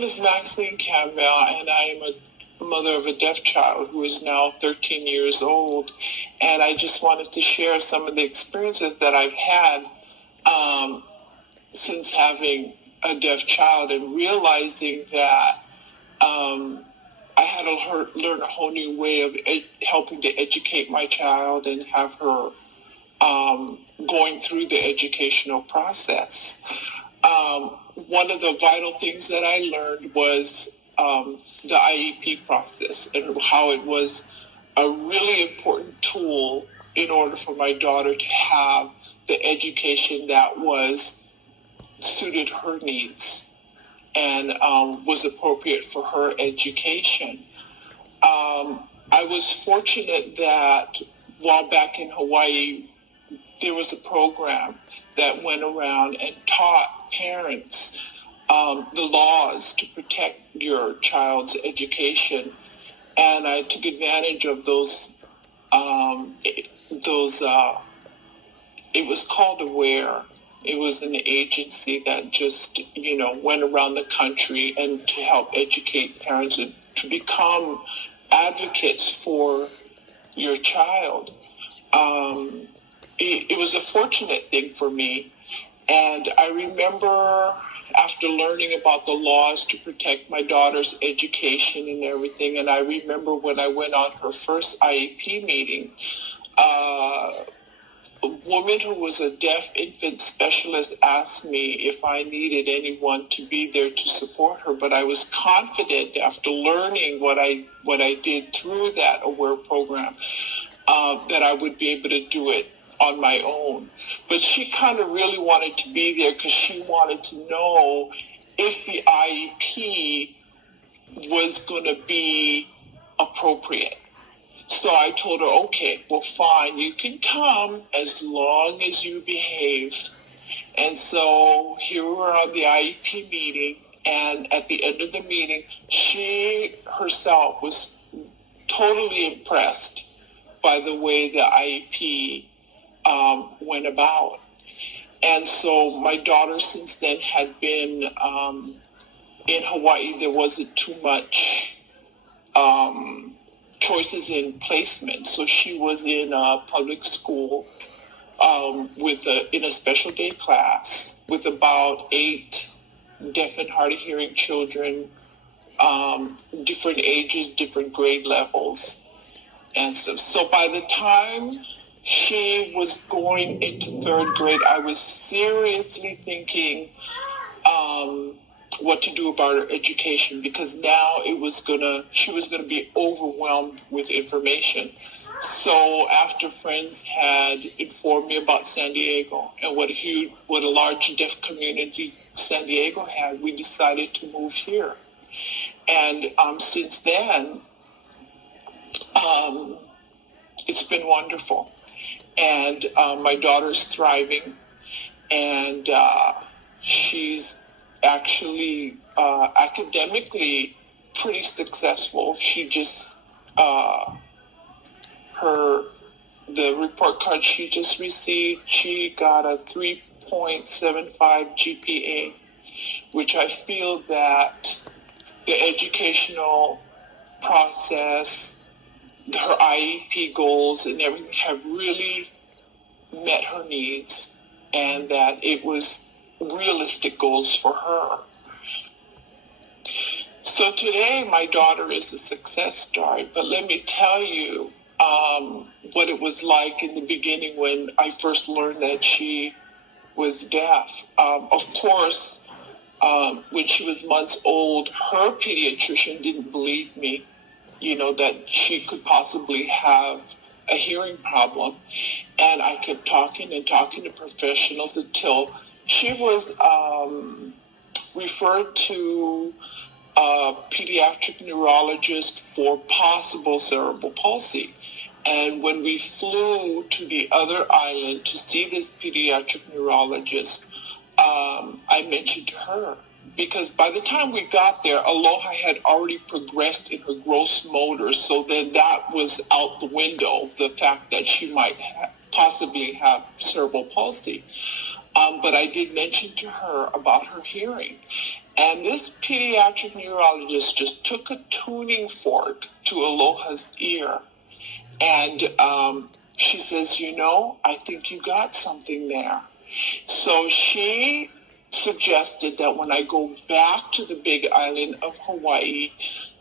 name is Maxine Campbell, and I am a mother of a deaf child who is now 13 years old. And I just wanted to share some of the experiences that I've had since having a deaf child and realizing that I had to learn a whole new way of helping to educate my child and have her going through the educational process. One of the vital things that I learned was the IEP process and how it was a really important tool in order for my daughter to have the education that was suited her needs and was appropriate for her education. I was fortunate that while back in Hawaii, there was a program that went around and taught parents the laws to protect your child's education. And I took advantage of those, it was called AWARE. It was an agency that just, went around the country and to help educate parents to become advocates for your child. It was a fortunate thing for me. And I remember after learning about the laws to protect my daughter's education and everything, and I remember when I went on her first IEP meeting, a woman who was a deaf infant specialist asked me if I needed anyone to be there to support her, but I was confident after learning what I did through that AWARE program that I would be able to do it on my own. But she kind of really wanted to be there because she wanted to know if the IEP was going to be appropriate. So I told her, okay, well, fine, you can come as long as you behave. And so here we were on the IEP meeting, and at the end of the meeting, she herself was totally impressed by the way the IEP went about. And so my daughter since then had been in Hawaii. There wasn't too much choices in placement. So she was in a public school in a special day class with about 8 deaf and hard of hearing children, different ages, different grade levels, and stuff. So by the time she was going into 3rd grade, I was seriously thinking what to do about her education, because now she was gonna be overwhelmed with information. So after friends had informed me about San Diego and what a large deaf community San Diego had, we decided to move here. And since then, it's been wonderful. And my daughter's thriving, and she's actually academically pretty successful. She just, the report card she just received, she got a 3.75 GPA, which I feel that the educational process, her IEP goals and everything have really met her needs, and that it was realistic goals for her. So today my daughter is a success story, but let me tell you what it was like in the beginning when I first learned that she was deaf. Of course, when she was months old, her pediatrician didn't believe me, that she could possibly have a hearing problem. And I kept talking and talking to professionals until she was referred to a pediatric neurologist for possible cerebral palsy. And when we flew to the other island to see this pediatric neurologist, I mentioned to her, because by the time we got there, Aloha had already progressed in her gross motor. So then that was out the window, the fact that she might possibly have cerebral palsy. But I did mention to her about her hearing. And this pediatric neurologist just took a tuning fork to Aloha's ear. And she says, I think you got something there. So she suggested that when I go back to the big island of Hawaii,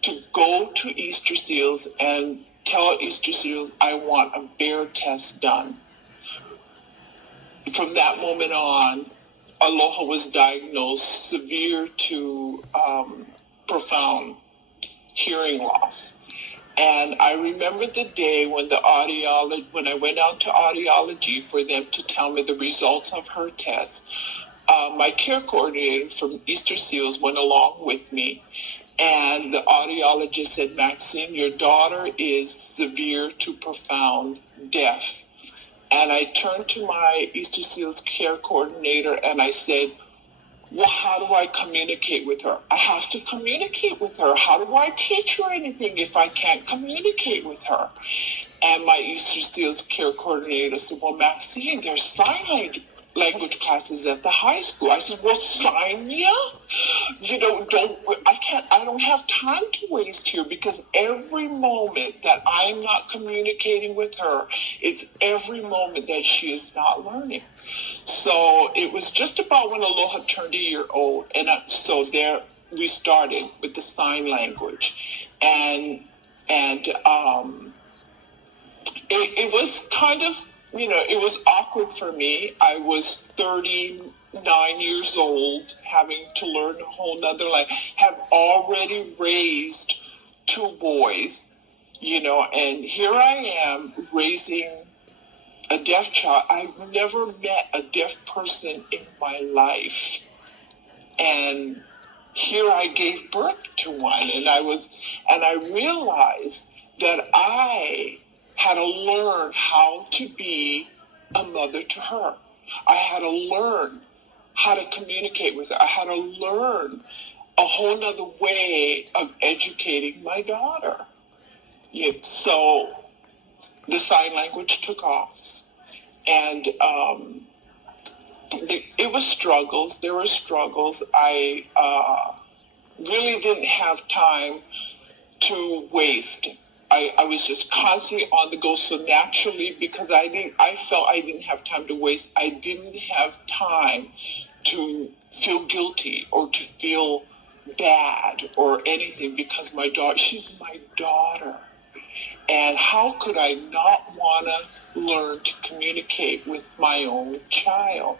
to go to Easter Seals and tell Easter Seals I want a bear test done. From that moment on, Aloha was diagnosed severe to profound hearing loss. And I remember the day when when I went out to audiology for them to tell me the results of her test. My care coordinator from Easter Seals went along with me, and the audiologist said, Maxine, your daughter is severe to profound deaf. And I turned to my Easter Seals care coordinator and I said, well, how do I communicate with her? I have to communicate with her. How do I teach her anything if I can't communicate with her? And my Easter Seals care coordinator said, well, Maxine, there's sign language classes at the high school. I said, well, sign me up. I don't have time to waste here, because every moment that I'm not communicating with her, it's every moment that she is not learning. So it was just about when Aloha turned a year old. And so there we started with the sign language. And it was kind of, it was awkward for me. I was 39 years old, having to learn a whole nother language, have already raised 2 boys, and here I am raising a deaf child. I've never met a deaf person in my life. And here I gave birth to one, and I realized that I had to learn how to be a mother to her. I had to learn how to communicate with her. I had to learn a whole nother way of educating my daughter. So the sign language took off. And it was struggles. There were struggles. I really didn't have time to waste. I was just constantly on the go. So naturally, because I felt I didn't have time to waste, I didn't have time to feel guilty or to feel bad or anything, because she's my daughter. And how could I not want to learn to communicate with my own child?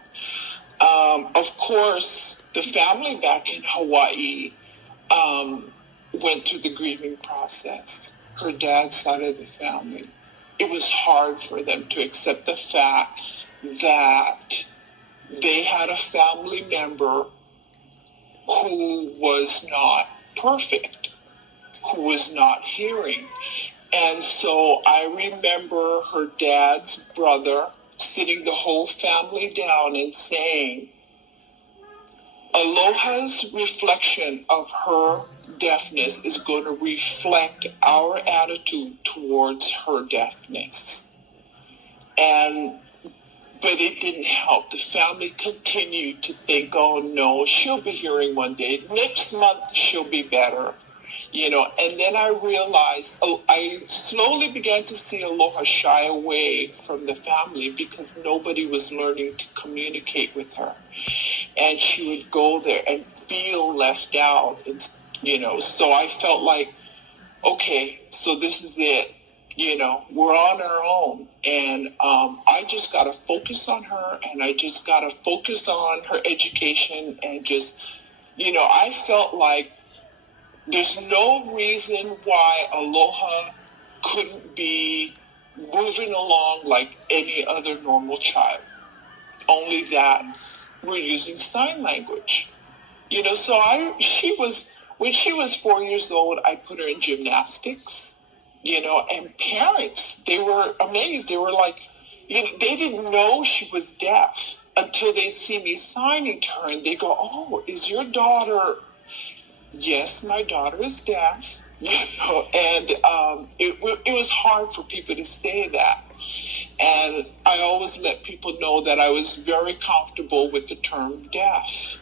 Of course, the family back in Hawaii went through the grieving process. Her dad's side of the family. It was hard for them to accept the fact that they had a family member who was not perfect, who was not hearing. And so I remember her dad's brother sitting the whole family down and saying, Aloha's reflection of her deafness is going to reflect our attitude towards her deafness. But it didn't help. The family continued to think, oh no, she'll be hearing one day. Next month, she'll be better. And then I realized, I slowly began to see Aloha shy away from the family because nobody was learning to communicate with her. And she would go there and feel left out, so I felt like, okay, so this is it. We're on our own. And I just got to focus on her, and I just got to focus on her education, and just, I felt like there's no reason why Aloha couldn't be moving along like any other normal child. Only that we're using sign language. So when she was 4 years old, I put her in gymnastics, and parents, they were amazed. They were like, they didn't know she was deaf until they see me signing to her, and they go, oh, is your daughter? Yes, my daughter is deaf, and it was hard for people to say that. And I always let people know that I was very comfortable with the term deaf.